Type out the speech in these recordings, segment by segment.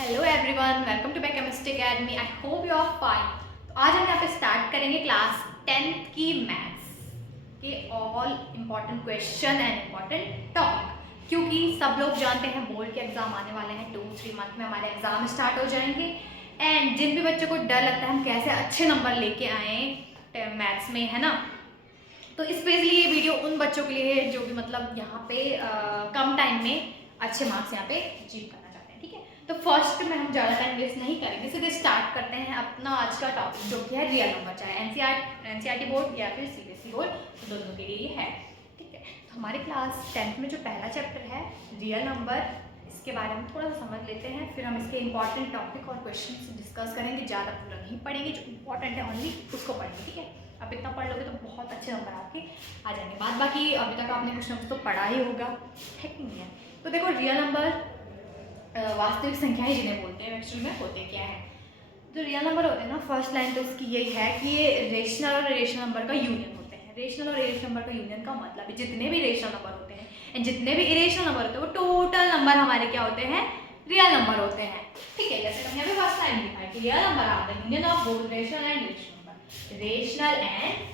Hello everyone, welcome to back chemistry academy. I hope you are fine. तो आज हम यहाँ पे स्टार्ट करेंगे क्लास 10th की मैथ्स के all important question and important topic, क्योंकि सब लोग जानते हैं बोर्ड के एग्जाम आने वाले हैं। 2-3 मंथ में हमारे एग्जाम स्टार्ट हो जाएंगे एंड जिन भी बच्चों को डर लगता है हम कैसे अच्छे नंबर लेके आए मैथ्स में, है ना, तो स्पेशली ये वीडियो उन बच्चों के लिए है जो कि मतलब यहाँ पे कम टाइम में अच्छे मार्क्स यहाँ पे अचीव करना चाहते हैं। ठीक है, तो फर्स्ट में हम ज़्यादा टाइम वेस्ट नहीं करेंगे, सीधे स्टार्ट करते हैं अपना आज का टॉपिक जो कि है रियल नंबर, चाहे एनसीईआरटी बोर्ड या फिर सीबीएसई बोर्ड, तो दोनों के लिए है। ठीक है, तो हमारे क्लास 10th में जो पहला चैप्टर है रियल नंबर, इसके बारे में थोड़ा सा समझ लेते हैं, फिर हम इसके इंपॉर्टेंट टॉपिक और क्वेश्चन डिस्कस करेंगे। ज़्यादा पूरा नहीं पढ़ेंगे, जो इंपॉर्टेंट है ओनली उसको पढ़ेंगे। ठीक है, अब इतना पढ़ लोगे तो बहुत अच्छे नंबर आपके आ जाएंगे। बाद बाकी अभी तक आपने कुछ ना कुछ तो पढ़ा ही होगा, है कि नहीं है। तो देखो, रियल नंबर वास्तविक संख्याएं जिन्हें बोलते हैं, एक्चुअली में होते क्या है। जो रियल नंबर होते हैं ना, फर्स्ट लाइन तो इसकी यही है कि ये रेशनल और इरेशनल नंबर का यूनियन होते हैं। रेशनल और इरेशनल नंबर का यूनियन का मतलब है जितने भी रेशनल नंबर होते हैं एंड जितने भी इरेशनल नंबर होते हैं वो टोटल नंबर हमारे क्या होते हैं, रियल नंबर होते हैं। ठीक है, जैसे मैंने अभी फर्स्ट लाइन लिखा है कि real number are the union of both rational and irrational number. Rational and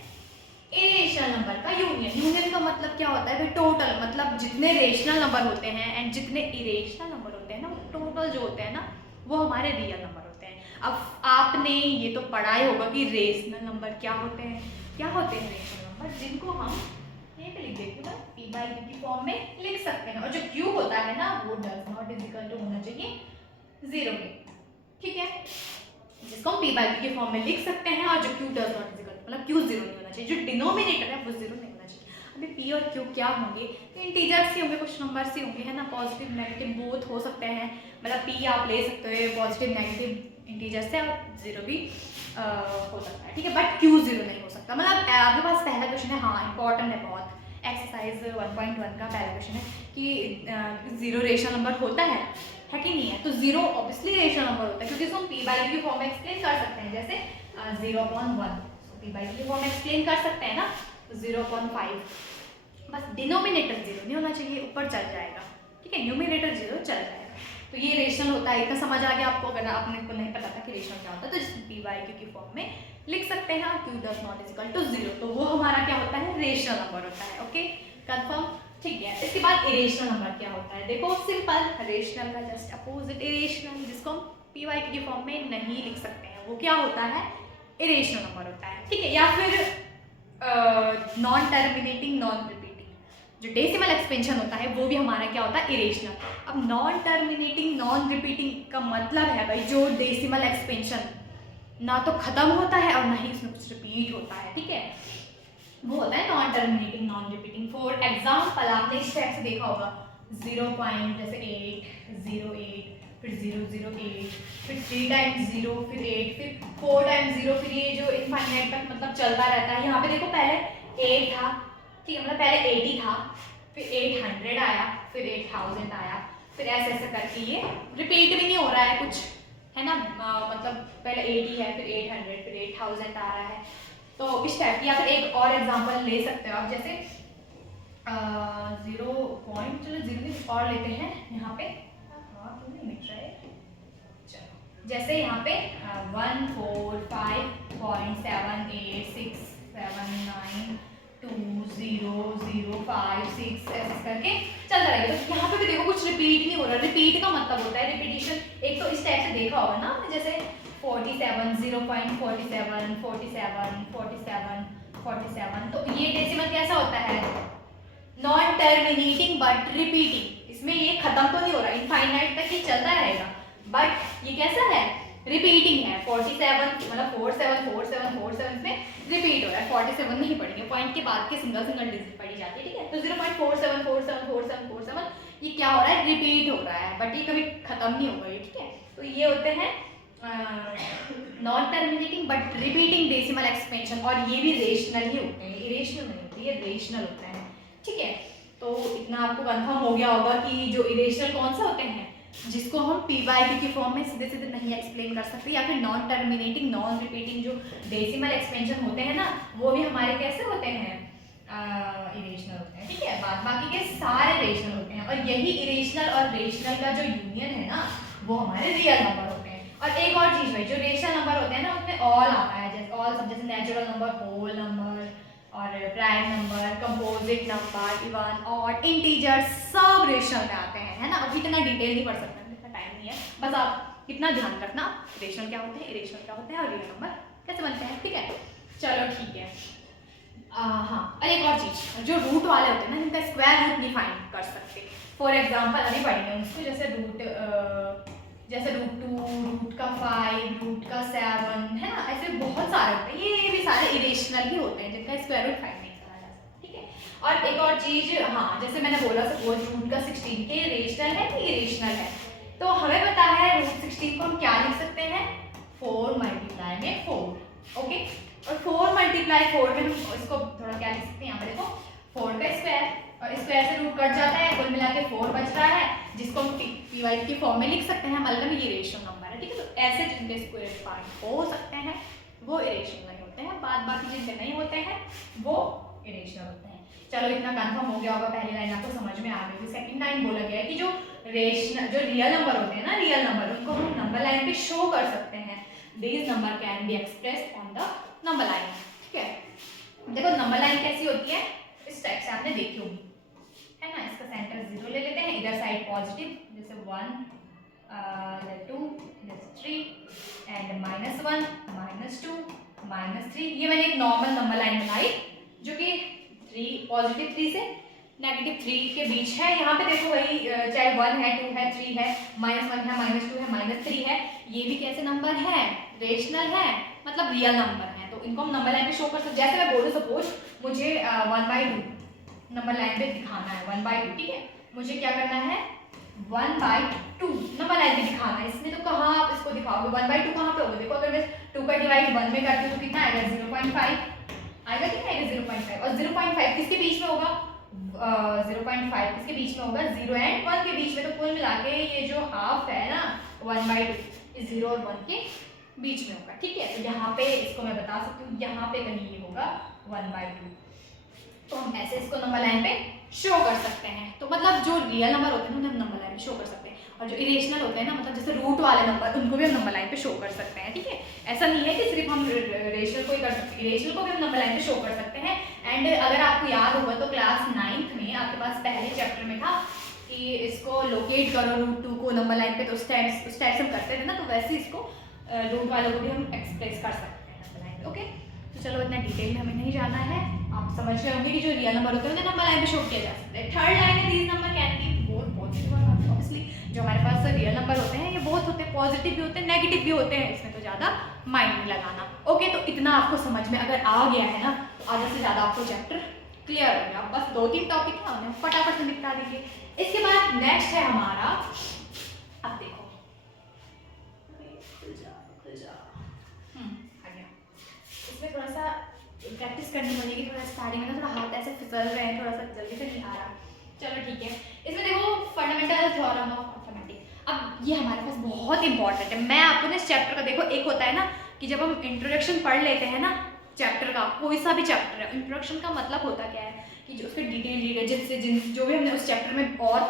irrational number का यूनियन, यूनियन का मतलब क्या होता है भाई, टोटल, मतलब जितने रेशनल नंबर होते हैं एंड जितने इरेशनल नंबर होते हैं ना, वो टोटल जो होते हैं ना, वो हमारे रियल नंबर होते हैं। अब आपने ये तो पढ़ा ही होगा कि रेशनल नंबर क्या होते हैं। क्या होते हैं रेशनल नंबर, जिनको हम यहीं पे लिख देते हैं p बाई q की फॉर्म में लिख सकते हैं, और जो q होता है ना वो does not is equal to होना चाहिए 0 के। ठीक है, जिसको हम p बाई q की फॉर्म में लिख सकते हैं, और जो q does not is equal मतलब q 0 नहीं होना चाहिए, जो डिनोमिनेटर है वो 0 नहीं होना चाहिए। अभी p और q क्या होंगे, तो इंटीजर्स ही होंगे, कुछ नंबर्स ही होंगे, है ना, पॉजिटिव नेगेटिव बोथ हो सकते हैं। मतलब p आप ले सकते हो पॉजिटिव नेगेटिव इंटीजर्स से, और 0 भी हो सकता है। ठीक है, बट q 0 नहीं हो सकता। मतलब आपके पास पहला क्वेश्चन है, हाँ इंपॉर्टेंट है बहुत, एक्सरसाइज 1.1 का पहला क्वेश्चन है कि 0 रेशनल नंबर होता है कि नहीं है। तो 0 ऑब्वियसली रेशनल नंबर होता है, क्योंकि इसको हम p बाई q की फॉर्म में एक्सप्लेन कर सकते हैं, जैसे 0/1 p बाई q की फॉर्म में एक्सप्लेन कर सकते हैं ना, 0.5। बस डिनोमिनेटर 0 नहीं होना चाहिए, ऊपर चल जाएगा। ठीक है, न्यूमिनेटर 0 चल जाएगा। तो ये रेशनल होता है, इतना समझ आ गया आपको। अगर आपने को नहीं पता था कि रेशनल क्या होता है, तो जिस p बाई q की फॉर्म में लिख सकते हैं, और q does not is equal to 0, तो वो हमारा क्या होता है, रेशनल नंबर होता है। Okay, confirm. ठीक है, इसके बाद इरेशनल नंबर क्या होता है, देखो सिंपल, रेशनल का जस्ट अपोजिट इरेशनल, जिसको हम p बाई q की फॉर्म में नहीं लिख सकते हैं, वो क्या होता है, इरेशनल नंबर होता है। ठीक है, या फिर नॉन टर्मिनेटिंग नॉन रिपीटिंग, जो डेसिमल एक्सपेंशन होता है वो भी हमारा क्या होता है, इरेशनल। अब नॉन टर्मिनेटिंग नॉन रिपीटिंग का मतलब है भाई, जो डेसिमल एक्सपेंशन ना तो खत्म होता है और ना ही इसमें कुछ रिपीट होता है। ठीक है, वो होता है non terminating non repeating. For example आपने इस टाइप से देखा होगा, 0 पॉइंट जैसे 8 0 8, फिर 0 0 8, फिर 3 टाइम्स 0, फिर 8, फिर 4 टाइम्स 0, फिर ये जो इनफाइनाइट तक मतलब चलता रहता है। यहाँ पे देखो पहले 8 था, ठीक है, मतलब पहले 80 था, फिर 800 आया, फिर 8000 आया, फिर ऐसे ऐसे करके ये रिपीट भी नहीं हो रहा है कुछ, है ना, मतलब पहले 80 है, फिर 800, फिर 8000 आ रहा है। तो इस टाइप की, या फिर एक और एग्जांपल ले सकते हो आप, जैसे 0 पॉइंट, चलो 0 और लेते हैं यहाँ पे, हाँ तो नहीं मिल रहा है, चलो जैसे यहाँ पे 1 4 5.7 8 6 7 9 2 0 0 5 6 ऐसे करके चल रहा है। तो यहाँ पे भी देखो कुछ रिपीट नहीं हो रहा। रिपीट का मतलब होता है रिपीटिशन, एक तो इस टाइप से देखा होगा ना, जैसे 47 0.47 47 47 47, तो ये डेसिमल कैसा होता है, नॉन टर्मिनेटिंग बट रिपीटिंग। इसमें ये खत्म तो नहीं हो रहा, इनफाइनाइट तक ये चलता रहेगा, बट ये कैसा है, रिपीटिंग है। 47 मतलब 47 47 47 में रिपीट हो रहा है। 47 नहीं पढ़ेंगे, पॉइंट के बाद के सिंगल सिंगल डिजिट पढ़ी जाती है। ठीक है, तो 0.47 47 47 47 ये क्या हो रहा है, रिपीट हो रहा है, बट ये कभी खत्म नहीं होगा ये। ठीक है, तो ये होते हैं non terminating but repeating decimal expansion, और ये भी रेशनल ही होते हैं, इरेशनल नहीं होते, ये रेशनल होता है। ठीक है, तो इतना आपको कंफर्म हो गया होगा कि जो इरेशनल कौन से होते हैं, जिसको हम p बाई q की फॉर्म में सीधे सीधे नहीं एक्सप्लेन कर सकते, या फिर नॉन टर्मिनेटिंग नॉन रिपीटिंग जो डेसिमल एक्सपेंशन होते हैं ना, वो भी हमारे कैसे होते हैं, इरेशनल होते हैं। ठीक है, बाकी के सारे रेशनल होते हैं, और यही इरेशनल और रेशनल का जो यूनियन है ना, वो हमारे रियल नंबर होते हैं। और एक और चीज़ भाई, जो रेशनल नंबर होते हैं ना उसमें ऑल आता है, जैसे ऑल सब, जैसे नेचुरल नंबर, होल नंबर और prime number, composite number, even और इंटीजर, सब रेशनल में आते हैं, है ना। अब इतना डिटेल नहीं पढ़ सकते, इतना टाइम नहीं है, बस आप इतना ध्यान रखना रेशनल क्या होते हैं, इरेशनल क्या होते हैं और रियल नंबर कैसे बनते हैं, ठीक है। चलो ठीक है। हाँ, और एक और चीज़, जो रूट वाले होते हैं ना जिनका स्क्वायर रूट नहीं फाइंड कर सकते, फॉर एग्जांपल अभी पढ़ेंगे उसको, जैसे रूट 2, रूट का 5, रूट का 7, है ना, ऐसे बहुत सारे होते हैं, ये भी सारे इरेशनल ही होते हैं जिनका स्क्वायर रूट फाइंड नहीं करा जा सकता, ठीक है। और एक और चीज़, हाँ, जैसे मैंने बोला सपोज रूट का 16 के रेशनल है कि इरेशनल है, तो हमें पता है रूट 16 को हम क्या लिख सकते हैं, 4 मल्टीप्लाई में 4, ओके। और 4 मल्टीप्लाई 4 में हम इसको थोड़ा क्या लिख सकते हैं, यहाँ पे देखो 4 का स्क्वायर, और स्क्वायर से रूट कट जाता है, कुल मिला के 4 बच रहा है, जिसको हम पी की फॉर्म में लिख सकते हैं, मतलब ये रेशनल नंबर है, ठीक है। तो ऐसे जिनके स्क्वायर फाइंड हो सकते हैं वो इरेशनल नहीं होते हैं, बाद बाकी जिनके नहीं होते हैं वो इरेशनल होते हैं। चलो इतना कंफर्म हो गया होगा, पहली लाइन आपको समझ में आ गई। सेकंड लाइन बोला गया है कि जो रियल नंबर होते हैं ना, रियल नंबर, उनको हम नंबर लाइन पे शो कर सकते हैं। These number can be expressed on the number line, ठीक है। देखो नंबर लाइन कैसी होती है, इस टाइप से आपने देखी होगी, है ना। इसका सेंटर 0 ले लेते हैं, इधर साइड पॉजिटिव, जैसे 1, 2, 3 एंड -1, -2, -3। ये मैंने एक नॉर्मल नंबर लाइन बनाई जो कि 3 पॉजिटिव 3 से नेगेटिव 3 के बीच है। यहाँ पे देखो वही, चाहे 1 है, 2 है, 3 है, -1 है, -2 है, -3 है, ये भी कैसे नंबर है, रेशनल है, मतलब रियल नंबर है। तो इनको हम नंबर लाइन पे शो कर सकते हैं। जैसे मैं बोलूँ सपोज मुझे 1/2 नंबर लाइन पे दिखाना है, 1/2, ठीक है। मुझे क्या करना है, 1/2 नंबर लाइन पे दिखाना है। इसमें तो कहाँ आप इसको दिखाओगे, 1/2 कहाँ पे होगा, देखो अगर मैं 2 का डिवाइड 1 में करती हूँ तो कितना आएगा, 0.5 आएगा, कितना आएगा, 0.5। और 0.5 किसके बीच में होगा, 0.5 किसके बीच में होगा, 0 एंड 1 के बीच में। तो कुल मिला के ये जो हाफ है ना 1/2, 0 और 1 के बीच में होगा, ठीक है। तो यहाँ पे इसको मैं बता सकती हूँ, यहाँ पे कहीं ये होगा 1/2, तो हम ऐसे इसको नंबर लाइन पे शो कर सकते हैं। तो मतलब जो रियल नंबर होते हैं उन्हें हम नंबर लाइन पे शो कर सकते हैं, और जो इरेशनल होते हैं ना, मतलब जैसे रूट वाले नंबर, उनको भी हम नंबर लाइन पे शो कर सकते हैं, ठीक है। ऐसा नहीं है कि सिर्फ हम रेशनल को ही कर सकते हैं, इरेशनल को भी हम नंबर लाइन पे शो कर सकते हैं। एंड अगर आपको याद होगा तो क्लास 9th में आपके पास पहले चैप्टर में था कि इसको लोकेट करो रूट 2 को नंबर लाइन पे, तो उस टाइप से हम करते थे ना, तो वैसे इसको रूट वालों को भी हम एक्सप्रेस कर सकते हैं नंबर लाइन पे, ओके। तो चलो इतना डिटेल में हमें नहीं जाना है, आप समझ गए होंगे कि जो रियल नंबर होते हैं उन्हें नंबर लाइन पे शो किया जा सकता है। थर्ड लाइन है, these number can B both positive और ऑब्वियसली जो हमारे पास रियल नंबर होते हैं ये बहुत होते हैं, पॉजिटिव भी होते हैं, नेगेटिव भी होते हैं, इसमें तो ज़्यादा माइंड नहीं लगाना, ओके। तो इतना आपको समझ में अगर आ गया है ना, आधे से ज़्यादा आपको चैप्टर क्लियर हो गया। बस 2-3 टॉपिक है, उन्हें फटाफट से निपटा दीजिए। इसके बाद नेक्स्ट है हमारा, अब देखो आ गया, इसमें थोड़ा सा प्रैक्टिस करनी पड़ेगी, थोड़ा स्टार्टिंग में ना थोड़ा हाथ ऐसे फिसल रहे हैं, थोड़ा सा जल्दी से नहीं आ रहा। चलो ठीक है, इसमें देखो फंडामेंटल थ्योरम ऑफ अर्थमेटिक। अब ये हमारे पास बहुत इंपॉर्टेंट है। मैं आपको ना इस चैप्टर का, देखो एक होता है ना कि जब हम इंट्रोडक्शन पढ़ लेते हैं ना चैप्टर का, कोई सा भी चैप्टर है, इंट्रोडक्शन का मतलब होता क्या है कि जो उसके डिटेल जिनसे जो भी हमने उस चैप्टर में और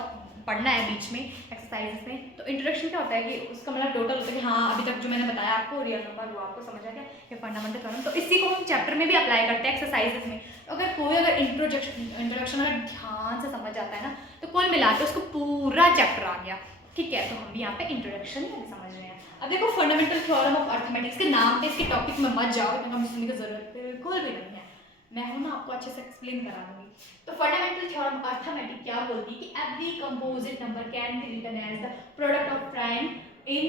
पढ़ना है बीच में एक्सरसाइजेस में, तो इंट्रोडक्शन क्या होता है कि उसका मतलब टोटल होता है कि हाँ अभी तक जो मैंने बताया आपको रियल नंबर वो आपको समझ आ गया, ये फंडामेंटल थ्योरम, तो इसी को हम चैप्टर में भी अप्लाई करते हैं एक्सरसाइजेस में। तो अगर इंट्रोडक्शन अगर ध्यान से समझ जाता है ना, तो कुल मिला के उसको पूरा चैप्टर आ गया, ठीक है। तो हम भी यहाँ पे इंट्रोडक्शन समझ रहे हैं। अब देखो फंडामेंटल थ्योरम ऑफ अर्थमेटिक्स के नाम पे इसके टॉपिक में मत जाओ, क्योंकि हमें सुनने की जरूरत बिल्कुल भी नहीं है, मैं हूँ ना आपको अच्छे से एक्सप्लेन करा दूंगी। तो फंडामेंटल थ्योरम अर्थमेटिक क्या बोलती है कि every composite number can be written as the product of prime in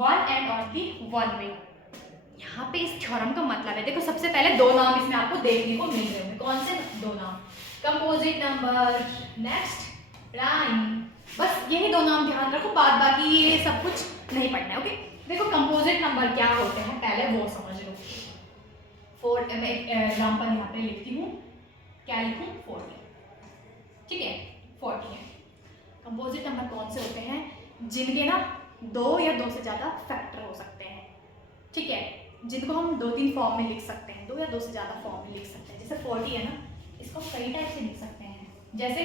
one and only one way. यहाँ पे इस थ्योरम का मतलब है, देखो सबसे पहले दो नाम इसमें आपको देखने को मिल रहे होंगे, कौन से दो नाम, कंपोजिट नंबर, नेक्स्ट प्राइम, बस यही दो नाम ध्यान रखो, बाद बाकी ये सब कुछ नहीं पढ़ना है, ओके। देखो कंपोजिट नंबर क्या होते हैं पहले वो समझ लो। मैं एग्जाम्पल यहाँ पे लिखती हूँ, क्या लिखूँ, 40, ठीक है, 40 है। कंपोजिट नंबर कौन से होते हैं, जिनके ना 2 या 2 से ज़्यादा फैक्टर हो सकते हैं, ठीक है, जिनको हम 2-3 फॉर्म में लिख सकते हैं, 2 या 2 से ज़्यादा फॉर्म में लिख सकते हैं। जैसे 40 है ना, इसको कई टाइप से लिख सकते हैं, जैसे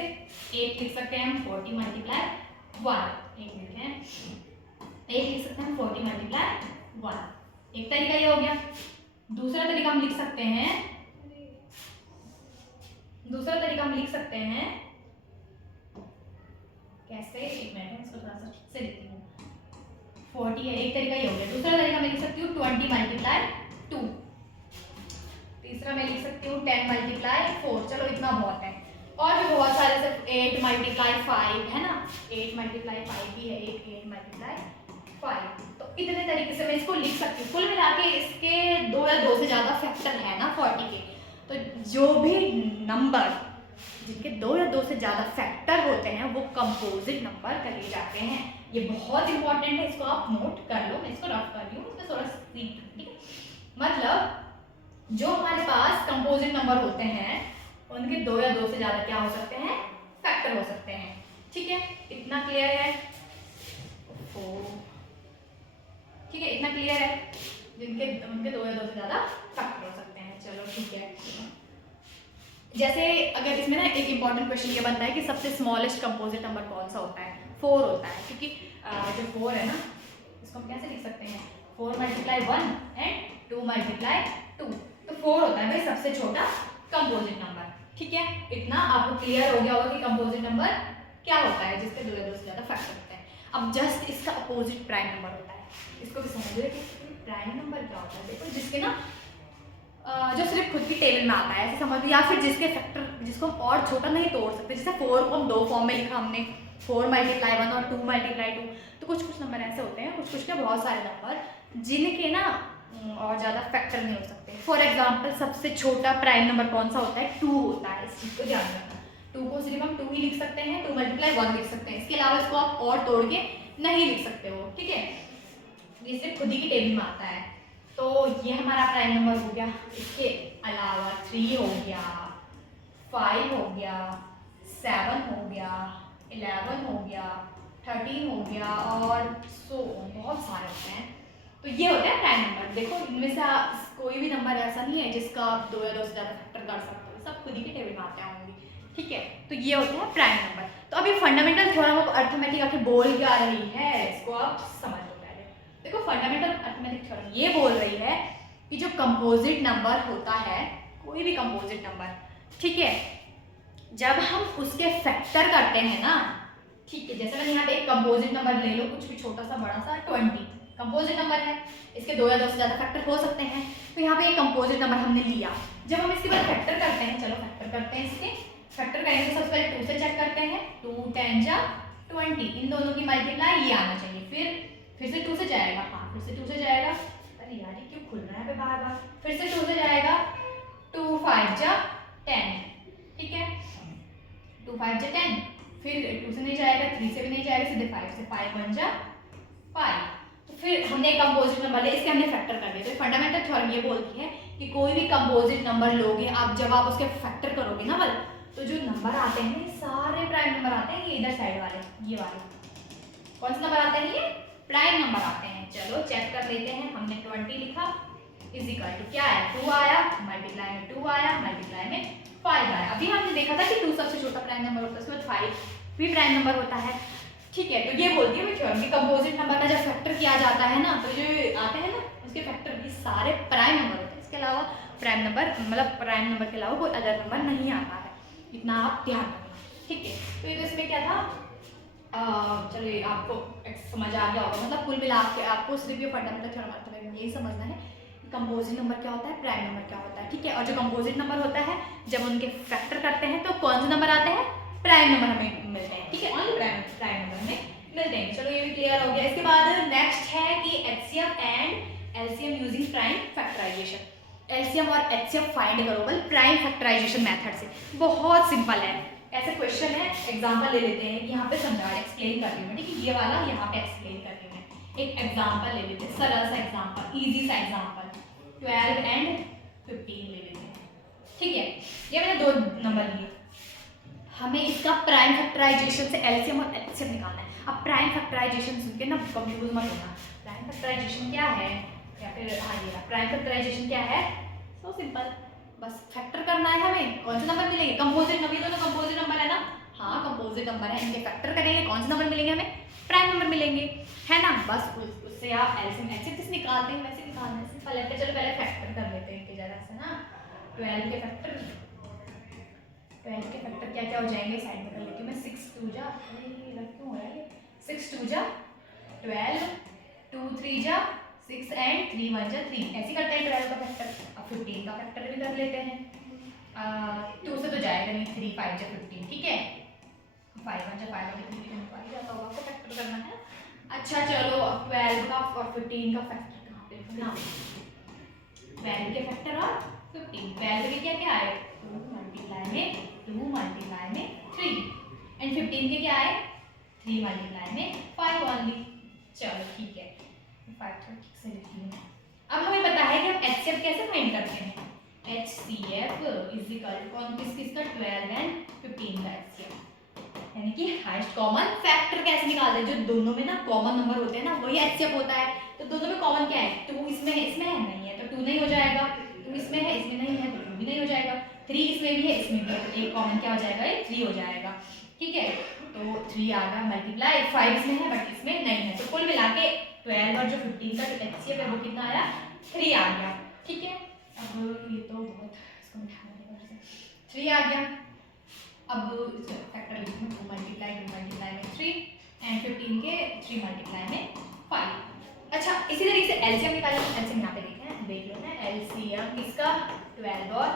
एक लिख सकते हैं हम 40 × 1, एक लिखते हैं एक लिख सकते हैं 40 मल्टीप्लाई 1, एक तरीका ये हो गया। दूसरा तरीका हम लिख सकते हैं कैसे, एक मिनट इसको थोड़ा सा से लिखती हूँ। 40 है, एक तरीका ये हो गया। दूसरा तरीका मैं लिख सकती हूँ 20 मल्टीप्लाई 2, तीसरा मैं लिख सकती हूँ 10 मल्टीप्लाई 4। चलो इतना बहुत है, और भी बहुत सारे, सिर्फ 8 मल्टीप्लाई 5 है ना, 8 मल्टीप्लाई 5 भी है, 8 मल्टीप्लाई 5। तो इतने तरीके से मैं इसको लिख सकती हूँ। कुल मिला के इसके 2 या 2 से ज़्यादा फैक्टर है ना 40 के, तो जो भी नंबर जिनके 2 या 2 से ज़्यादा फैक्टर होते हैं वो कंपोजिट नंबर कहे जाते हैं। ये बहुत इंपॉर्टेंट है, इसको आप नोट कर लो। मैं इसको रफ कर रही हूँ, इसमें थोड़ा सीख, ठीक है। मतलब जो हमारे पास कंपोजिट नंबर होते हैं उनके 2 या 2 से ज़्यादा क्या हो सकते हैं, फैक्टर हो सकते हैं। ठीक है, इतना क्लियर है? ठीक है, इतना क्लियर है? जिनके उनके 2 या 2 से ज़्यादा फैक्टर हो सकते हैं। चलो ठीक है। जैसे अगर इसमें ना एक इंपॉर्टेंट क्वेश्चन ये बनता है कि सबसे स्मॉलेस्ट कंपोजिट नंबर कौन सा होता है, 4 होता है, क्योंकि जो 4 है ना, इसको हम कैसे लिख सकते हैं, 4 मल्टीप्लाई 1 एंड 2 मल्टीप्लाई 2, तो 4 होता है भाई सबसे छोटा कंपोजिट नंबर। ठीक है, इतना आपको क्लियर हो गया होगा कि कंपोजिट नंबर क्या होता है जिसके 2 या 2 से ज़्यादा फैक्टर होते हैं। अब जस्ट इसका अपोजिट प्राइम नंबर होता है, इसको भी समझ लो कि प्राइम नंबर क्या होता है। देखो जिसके ना जो सिर्फ खुद की टेबल में आता है ऐसे समझ लो, या फिर जिसके फैक्टर जिसको हम और छोटा नहीं तोड़ सकते। जैसे 4 को हम 2 फॉर्म में लिखा हमने, 4 मल्टीप्लाई 1 और 2 मल्टीप्लाई 2। तो कुछ कुछ नंबर ऐसे होते हैं, कुछ कुछ के बहुत सारे नंबर जिनके ना और ज़्यादा फैक्टर नहीं हो सकते। फॉर एग्जाम्पल सबसे छोटा प्राइम नंबर कौन सा होता है, 2 होता है। इस चीज़ को ध्यान रखना, 2 को सिर्फ हम 2 ही लिख सकते हैं, 2 मल्टीप्लाई 1 लिख सकते हैं। इसके अलावा इसको आप और तोड़ के नहीं लिख सकते हो। ठीक है, ये सिर्फ खुद ही की टेबल में आता है। तो ये हमारा प्राइम नंबर हो गया। इसके अलावा 3 हो गया, 5 हो गया, 7 हो गया, 11 हो गया, 13 हो गया, और बहुत सारे होते हैं। तो ये होते हैं प्राइम नंबर। देखो इनमें से कोई भी नंबर ऐसा नहीं है जिसका आप 2 या 2 से ज़्यादा फैक्टर कर सकते हो, सब खुद ही के टेबल में आते होंगे। ठीक है, तो ये होते हैं प्राइम नंबर। तो अभी फंडामेंटल थ्योरम ऑफ अर्थमेटिक आके बोल क्या रही है, इसको आप समझ लो। देखो फंडामेंटल अर्थमेटिक थ्योरम ये बोल रही है कि जो कंपोजिट नंबर होता है, कोई भी कंपोजिट नंबर, ठीक है, जब हम उसके फैक्टर करते हैं ना, ठीक है, जैसे मैंने यहाँ पे एक कंपोजिट नंबर ले लो, कुछ भी छोटा सा बड़ा सा, 20 कंपोजिट नंबर है, इसके 2 या 2 से ज़्यादा फैक्टर हो सकते हैं। तो यहाँ पे एक कंपोजिट नंबर हमने लिया, जब हम इसके बाद फैक्टर करते हैं, चलो फैक्टर करते हैं, इसके फैक्टर करेंगे तो सबसे पहले 2 से चेक करते हैं, 2 10 जा 20, इन दोनों की मल्टीप्लाई ये आना चाहिए, फिर से 2 से जाएगा, हाँ फिर से 2 से जाएगा, अरे यार ये क्यों खुल रहा है बार बार, फिर से 2 से जाएगा, 2 5 जा 10, ठीक है, 2 5 जा 10, फिर 2 से नहीं जाएगा, 3 से भी नहीं जाएगा, सीधे 5 से, 5 1 जा 5। तो फिर हमने एक कंपोजिट नंबर लिया, इसके हमने फैक्टर कर दिया। तो फंडामेंटल थ्योरम ये बोलती है कि कोई भी कंपोजिट नंबर लोगे आप, जब आप उसके फैक्टर करोगे ना बल, तो जो नंबर आते हैं सारे प्राइम नंबर आते हैं, ये इधर साइड वाले, ये वाले कौन से नंबर आते हैं, ये प्राइम नंबर आते हैं। चलो चेक कर लेते हैं, हमने 20 लिखा, इजिकल टू क्या है, 2 आया, मल्टीप्लाई में 2 आया, मल्टीप्लाई में 5 आया। अभी हमने देखा था कि 2 सबसे छोटा प्राइम नंबर होता है, उसके बाद 5 भी प्राइम नंबर होता है। ठीक है, तो ये बोलती है थ्योरम कि कंपोजिट नंबर का जब फैक्टर किया जाता है ना, तो जो आते हैं ना उसके फैक्टर भी सारे प्राइम नंबर होते हैं। इसके अलावा प्राइम नंबर, मतलब प्राइम नंबर के अलावा कोई अदर नंबर नहीं आता है, इतना आप ध्यान रखना। ठीक है, तो ये तो इसमें क्या था, चलिए आपको समझ आ गया होगा। मतलब कुल मिला के आपको सिर्फ ये फंडामेंटल थ्योरम में यही समझना है कि कंपोजिट नंबर क्या होता है, प्राइम नंबर क्या होता है। ठीक है, और जो कंपोजिट नंबर होता है जब उनके फैक्टर करते हैं तो कौन से नंबर आते हैं, प्राइम नंबर हमें मिलते हैं। ठीक है, ओनली प्राइम नंबर हमें मिलते हैं। चलो ये भी क्लियर हो गया। इसके बाद नेक्स्ट है कि HCF and LCM using prime factorisation. LCM और एचसीएफ फाइंड करो बल प्राइम फैक्टराइजेशन मेथड से। बहुत सिंपल है, ऐसे क्वेश्चन है, एग्जांपल ले लेते हैं। यहाँ पे समझा एक्सप्लेन कर रही हूँ, ठीक है, ये वाला यहाँ पे एक्सप्लेन कर रही हूँ। एक एग्जांपल ले लेते हैं, सरल सा एग्जांपल, इजी सा एग्जांपल, 12 एंड 15 ले लेते हैं। ठीक है, ये मैंने 2 नंबर लिए, हमें इसका प्राइम फैक्टराइजेशन से एलसीएम और एचसीएफ निकालना है। अब प्राइम फैक्टराइजेशन सुन के ना कंफ्यूज मत होना, प्राइम फैक्टराइजेशन क्या है, या फिर हाँ ये प्राइम फैक्टराइजेशन क्या है, सो सिंपल, बस फैक्टर करना है हमें। कौन से नंबर मिलेंगे, कंपोजिट नंबर, ये दोनों कंपोजिट नंबर है ना, हाँ कंपोजिट नंबर है, इनके फैक्टर करेंगे, कौन से नंबर मिलेंगे हमें, प्राइम नंबर मिलेंगे, है ना। बस उससे आप एलसीएम एचसीएफ निकालते हैं वैसे निकालने से पहले चलो पहले फैक्टर कर लेते हैं कि जरा से ना 12 के फैक्टर क्या क्या हो जाएंगे साइड में कर लेती हूँ मैं। 6 2 जा, अरे रख क्यों हो रहा है ये, 6 2 जा 12, 2 3 जा 6 एंड 3 1 जा 3, ऐसे करते हैं 12 का फैक्टर। अब 15 का फैक्टर भी कर लेते हैं। 2 से तो जाएगा नहीं, 3 5 जा 15, ठीक है। 5 1 जा 5 3 निकाल जाता होगा, आपको फैक्टर करना है। अच्छा चलो अब 12 का और 15 का फैक्टर कहाँ पे रखना, 12 के फैक्टर और 15, 12 के क्या क्या आए 2 मल्टीप्लाई में 3 एंड 15 के क्या आए 3 मल्टीप्लाई में 5 ओनली। चलो ठीक है 5 ठीक से लिखी है। अब हमें पता है कि हम एचसीएफ कैसे फाइंड करते हैं। एचसीएफ इज इक्वल टू कौन किसका 12 एंड 15 का एचसीएफ, यानी कि हाईएस्ट कॉमन फैक्टर कैसे निकालते हैं। जो दोनों में ना कॉमन नंबर होते हैं ना वही एचसीएफ होता है। तो दोनों में कॉमन क्या है, 2 इसमें है इसमें है नहीं है तो 2 नहीं हो जाएगा, 2 इसमें है इसमें नहीं है तो 2 भी नहीं हो जाएगा, 3 इसमें भी है इसमें भी है तो एक कॉमन क्या हो जाएगा, ये 3 हो जाएगा, ठीक है। तो 3 आ गया मल्टीप्लाई, 5 इसमें है बट इसमें नहीं है, तो कुल मिला के 12 और जो 15 का एचसीएफ है वो कितना आया 3 आ गया, ठीक है। अब ये तो बहुत इसको मिटाना पड़ेगा, 3 आ गया। अब फैक्टर लिखूँ 2 मल्टीप्लाई में 3 एंड 15 के 3 मल्टीप्लाई में 5। अच्छा इसी तरीके से एलसीएम निकालें, एलसीएम यहाँ पे देख लो ना, एलसीएम इसका 12 और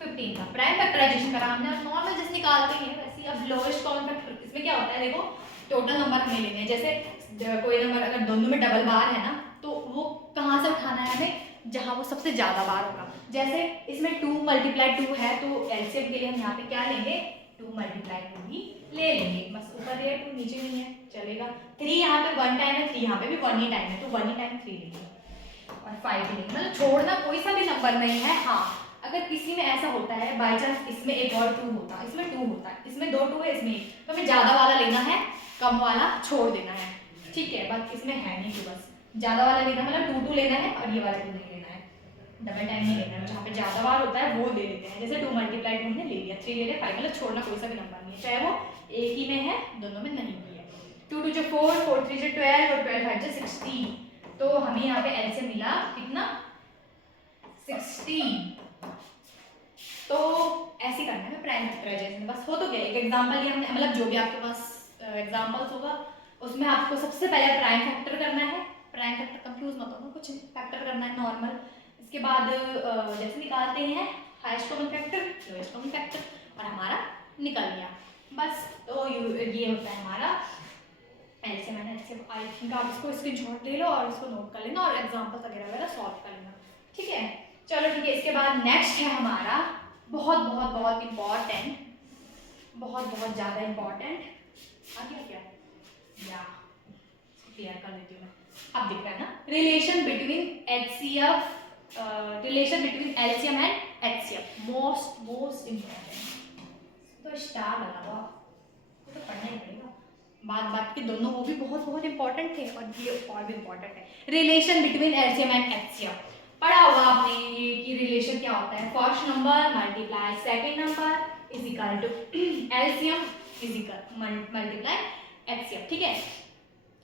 15 का प्राइम फैक्टराइजेशन करा हमने और नॉर्मल जैसे निकालते हैं वैसे। अब लोएस्ट कॉमन फैक्टर इसमें क्या होता है, देखो टोटल नंबर हमें लेने हैं। जैसे कोई नंबर अगर दोनों में डबल बार है ना तो वो कहाँ से उठाना है हमें, जहाँ वो सबसे ज़्यादा बार होगा। जैसे इसमें 2 मल्टीप्लाई 2 है तो एलसीएम के लिए हम यहाँ पे क्या लेंगे 2 मल्टीप्लाई 2 ही ले लेंगे, बस ऊपर दिया 2 नीचे नहीं है चलेगा। 3 यहाँ पे 1 टाइम है, 3 यहाँ पे भी 1 ही टाइम है तो 1 ही टाइम 3 लेंगे और 5 भी लेंगे, मतलब छोड़ना कोई सा भी नंबर नहीं है। हाँ अगर किसी में ऐसा होता है बाई चांस इसमें एक और 2 होता है, इसमें 2 होता है, इसमें 2 2 है इसमें एक, तो हमें ज़्यादा वाला लेना है कम वाला छोड़ देना है, ठीक है। बस इसमें है नहीं तो बस ज़्यादा वाला लेना मतलब 2 2 लेना है और ये वाला 2 नहीं लेना है, डबल टाइम नहीं लेना है। जहाँ पे ज़्यादा बार होता है वो ले लेते हैं, जैसे 2 मल्टीप्लाई 2 हमने ले लिया, 3 ले लिया 5, मतलब छोड़ना कोई सा भी नंबर नहीं है, चाहे वो एक ही में है दोनों में नहीं भी है। 2 2 जो 4 4 3 जो 12 और 12 5 जो 16, तो हमें यहाँ पे एलसीएम मिला कितना 16। तो ऐसे करना है प्राइम फैक्टराइजेशन, बस हो तो गया। एक एग्जांपल लिया हमने, मतलब जो भी आपके पास एग्जांपल्स होगा उसमें आपको सबसे पहले प्राइम फैक्टर करना है, प्राइम फैक्टर कंफ्यूज मत होना, कुछ फैक्टर करना है नॉर्मल। इसके बाद जैसे निकालते हैं highest common factor lowest common factor और हमारा निकल गया बस। तो ये होता है हमारा LCM and HCF. I think आप इसको स्क्रीनशॉट ले लो और इसको नोट कर लेना और एग्जांपल्स वगैरह वगैरह सॉल्व कर लेना, ठीक है। चलो ठीक है, इसके बाद नेक्स्ट है हमारा बहुत बहुत बहुत इम्पॉर्टेंट, बहुत बहुत ज़्यादा इम्पॉर्टेंट, आ गया क्या या क्लियर कर देती हूँ मैं। अब दिख रहा है ना relation between HCF, relation between LCM and HCF, most important. तो स्टार लगा हुआ तो पढ़ना ही पड़ेगा, बात के दोनों वो भी बहुत बहुत इंपॉर्टेंट थे और ये और भी इम्पॉर्टेंट है। Relation between LCM and HCF पढ़ा होगा आपने ये कि रिलेशन क्या होता है, first number multiply second number is equal to LCM is equal multiply HCF, ठीक है।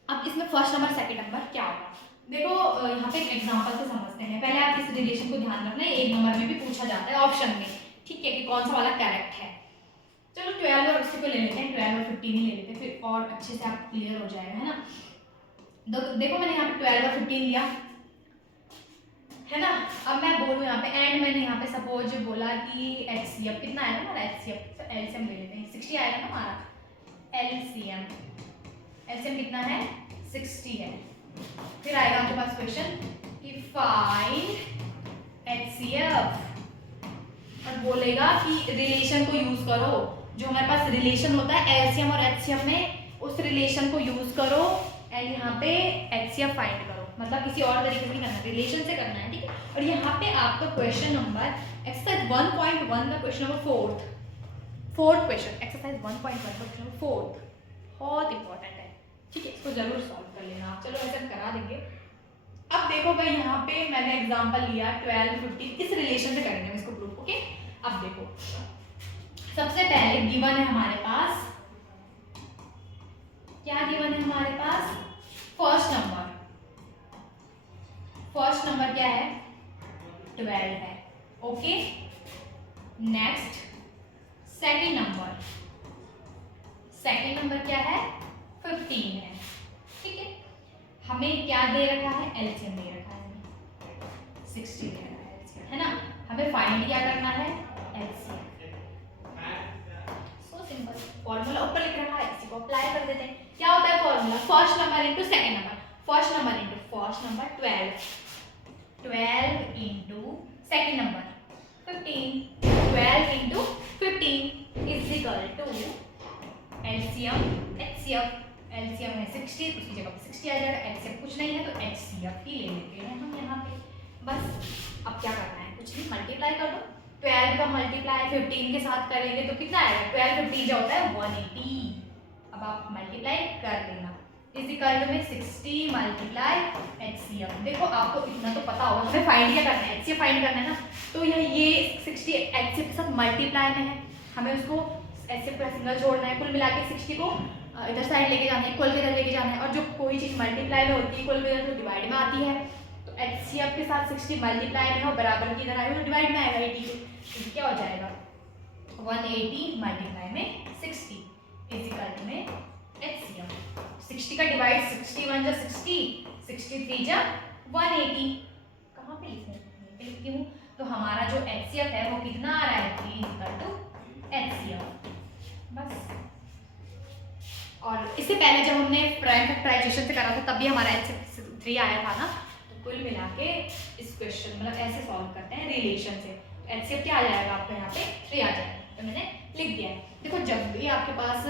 अब इसमें फर्स्ट नंबर सेकंड नंबर क्या होगा, देखो यहाँ पे एक एग्जांपल से समझते हैं। पहले आप इस रिलेशन को ध्यान रखना, एक नंबर में भी पूछा जाता है ऑप्शन में, ठीक है, कि कौन सा वाला करेक्ट है। चलो 12 और उससे को ले लेते हैं, 12 और 15 ही ले लेते हैं फिर और अच्छे से आप क्लियर हो जाएगा, है ना। देखो मैंने यहाँ पे 12 और 15 लिया है ना। अब मैं बोलूँ यहाँ पे एंड मैंने यहाँ पे सपोज बोला कि एचसीएफ कितना आएगा हमारा, एचसीएफ एलसीएम ले लेते हैं 60 आएगा ना हमारा एलसीएम कितना है 60 है। फिर आएगा आपके पास क्वेश्चन कि फाइंड एचसीएफ और बोलेगा कि रिलेशन को यूज करो, जो हमारे पास रिलेशन होता है एलसीएम और एचसीएफ में उस रिलेशन को यूज करो एंड यहाँ पे एचसीएफ फाइंड करो, मतलब किसी और तरीके से नहीं करना, रिलेशन से करना है, ठीक है। और यहाँ पे आपका क्वेश्चन नंबर एक्सरसाइज 1.1 का question number fourth question, exercise 1.1 का क्वेश्चन नंबर 4 बहुत इंपॉर्टेंट है, ठीक है, इसको जरूर सॉल्व कर लेना आप। चलो ऐसा करा देंगे। अब देखो भाई यहाँ पे मैंने एग्जांपल लिया 12 15, इस रिलेशन से करेंगे हम इसको प्रूफ, ओके। अब देखो सबसे पहले गिवन है हमारे पास, क्या गिवन है हमारे पास, फर्स्ट 12 है। ओके, नेक्स्ट सेकंड नंबर क्या है? 15 है। ठीक है, हमें क्या दे रखा है? एलसीएम दे रखा है, 60 दे रखा है एलसीएम, है ना। हमें फाइंड क्या करना है? एलसीएम। सो सिंपल, फॉर्मूला ऊपर लिख रखा है, इसी को अप्लाई कर देते हैं। क्या होता है formula? First number into second number, first number into first number 12 into second number 15, 12 into 15 is equal to LCM HCF. LCM है 60, उसकी जगह पे 60 आ जाएगा। एचसीएफ कुछ नहीं है तो एचसीएफ ही ले लेते हैं हम यहाँ पे। बस अब क्या करना है? कुछ नहीं, मल्टीप्लाई कर दो। 12 का मल्टीप्लाई 15 के साथ करेंगे तो कितना आएगा? 12 50 जो होता है 180। अब आप मल्टीप्लाई कर लेना, इज इक्वल टू में 60 मल्टीप्लाई एचसीएफ। देखो आपको इतना तो पता होगा, हमें फाइंड क्या करना है? एचसीएफ फाइंड करना है ना। तो ये 60 एचसीएफ के साथ मल्टीप्लाई में है, हमें उसको एचसीएफ का सिंगल जोड़ना है। कुल मिला के 60 को इधर साइड लेके जाना है, इक्वल के इधर लेके जाना है। और जो कोई चीज़ मल्टीप्लाई में होती है इक्वल के इधर तो डिवाइड में आती है। तो एचसीएफ के साथ 60 मल्टीप्लाई में हो, बराबर की इधर आएगा तो डिवाइड में आएगा 80 को। तो क्या हो जाएगा? 180 मल्टीप्लाई में 60 इज इक्वल टू में एचसीएफ। 60 का डिवाइड 61 जा 60, 63 जा 180। कहाँ पे लिखती हूँ? तो हमारा जो एचसीएफ है वो कितना आ रहा है? 3 इक्वल टू एचसीएफ। बस। और इससे पहले जब हमने प्राइम फैक्टराइजेशन से करा था तब भी हमारा एचसीएफ 3 आया था ना। तो कुल मिला के इस क्वेश्चन मतलब ऐसे सॉल्व करते हैं रिलेशन से। एचसीएफ क्या आ जाएगा आपको? यहाँ पे 3 आ जाएगा, तो मैंने लिख दिया है। देखो जब भी आपके पास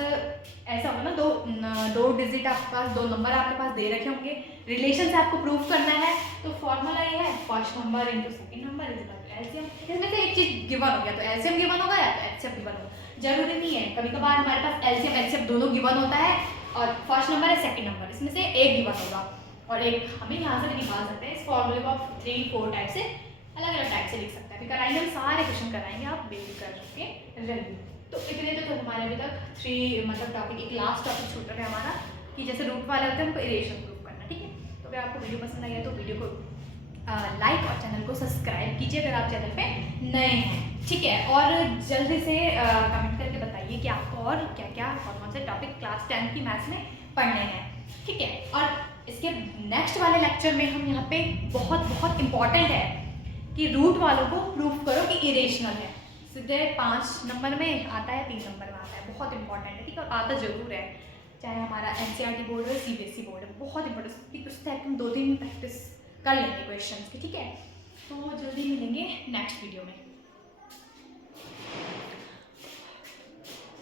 ऐसा होगा ना, दो डिजिट आपके पास, दो नंबर आपके पास दे रखे होंगे, रिलेशन से आपको प्रूफ करना है, तो फॉर्मूला ये है first number into second number is equal to LCM. इसमें से एक चीज गिवन हो गया तो एलसीएम गिवन होगा या तो एचसीएफ गिवन होगा, जरूरी नहीं है। कभी कभार हमारे पास एलसीएम एचसीएफ दोनों गिवन होता है और फर्स्ट नंबर है सेकंड नंबर, इसमें से एक गिवन होगा और एक हमें यहाँ से भी निकाल सकते हैं। इस फॉर्मूले को आप 3-4 टाइप से अलग अलग टाइप से लिख सकते हैं। अभी कराएंगे, हम सारे क्वेश्चन कराएंगे, आप वेट कर सकते रहिए। तो इतने तो हमारे अभी तक 3 मतलब टॉपिक, एक लास्ट टॉपिक छूट रहा है हमारा कि जैसे रूट वाले होते हैं उनको इरेशन प्रूफ करना। ठीक है, तो अगर आपको वीडियो पसंद आई है तो वीडियो को लाइक और चैनल को सब्सक्राइब कीजिए अगर आप चैनल पे नए हैं। ठीक है, और जल्दी से कमेंट करके बताइए कि आपको और क्या क्या कौन से टॉपिक क्लास 10 की मैथ्स में पढ़ने हैं। ठीक है, और इसके नेक्स्ट वाले लेक्चर में हम यहाँ पे बहुत इंपॉर्टेंट है कि रूट वालों को प्रूफ करो कि इरेशनल है। सीधे 5 नंबर में आता है, 3 नंबर में आता है, बहुत इंपॉर्टेंट है। ठीक है, और आता जरूर है, चाहे हमारा एनसीईआरटी बोर्ड हो सीबीएसई बोर्ड है, बहुत इंपॉर्टेंट। उससे हम 2 दिन प्रैक्टिस कर लेंगे क्वेश्चन की। ठीक है, तो जल्दी मिलेंगे नेक्स्ट वीडियो में।